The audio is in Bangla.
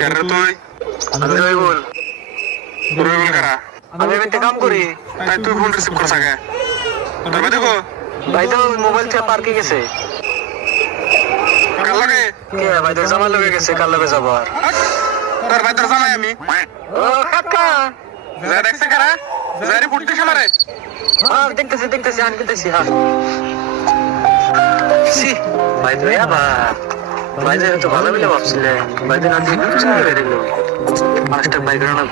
কেরে তুই? আমি রবিউল। রবিউল কারা? আমি এখানে কাম করি। তাই তুই ফোন রিসিভ করছ আগে। তোর ভাই দেখো। ভাই তো মোবাইল থেকে পার্কে গেছে। কার লাগে? কে ভাই তো জামাই লগে গেছে, কার লগে যাব আর? তোর ভাই তোর জামাই আমি। ও কাকা। যা দেখছে কারা? যা রিপোর্ট দিছে মারে। হ্যাঁ দেখতেছি আমি দেখতেছি হ্যাঁ। সি ভাই তো ভাই তো ভালো বলে ভাবছিলে ভাই তো না দিয়ে চলে গেল। Master bike Rana